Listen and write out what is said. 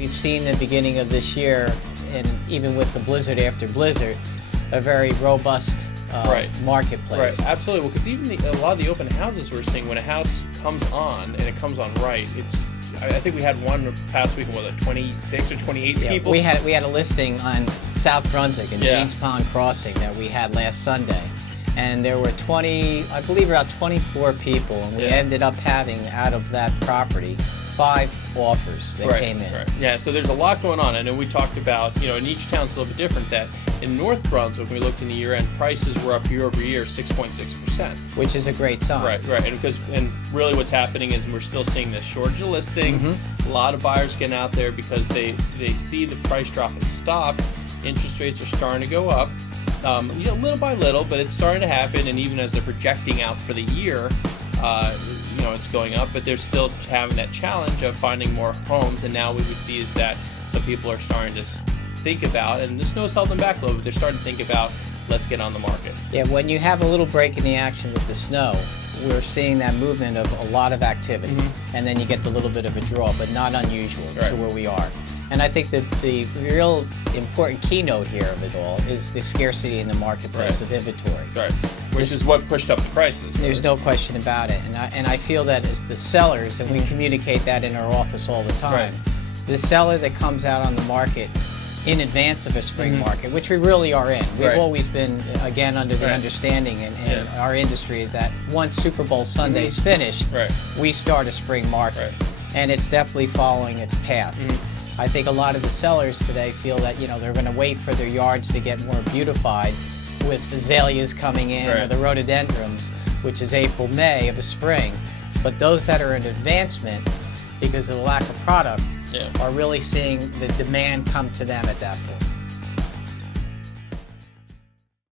We've seen the beginning of this year, and even with the blizzard after blizzard, a very robust marketplace. Right, absolutely. Well, because even a lot of the open houses we're seeing, when a house comes on and it comes on right, I think we had one past weekend, was it 26 or 28 people? We had a listing on South Brunswick in James Pond Crossing that we had last Sunday. And there were I believe about 24 people, and we ended up having, out of that property, 5 offers that came in. Right. Yeah, so there's a lot going on. I know we talked about, in each town's a little bit different, that in North Brunswick, when we looked in the year-end, prices were up year over year 6.6%. Which is a great sign. Right. And really what's happening is we're still seeing this shortage of listings. A lot of buyers getting out there because they see the price drop has stopped. Interest rates are starting to go up. Little by little, but it's starting to happen, and even as they're projecting out for the year, it's going up, but they're still having that challenge of finding more homes. And now what we see is that some people are starting to think about, and the snow's held them back a little bit, they're starting to think about, let's get on the market. Yeah, when you have a little break in the action with the snow, we're seeing that movement of a lot of activity, and then you get the little bit of a draw, but not unusual to where we are. And I think that the real important keynote here of it all is the scarcity in the marketplace of inventory. Right, which is what pushed up the prices. Right? There's no question about it. And I feel that as the sellers, and we communicate that in our office all the time, the seller that comes out on the market in advance of a spring market, which we really are in. We've always been, again, under the understanding in our industry that once Super Bowl Sunday's finished, we start a spring market. And it's definitely following its path. I think a lot of the sellers today feel that they're going to wait for their yards to get more beautified with azaleas coming in or the rhododendrons, which is April, May of a spring. But those that are in advancement, because of the lack of product, are really seeing the demand come to them at that point.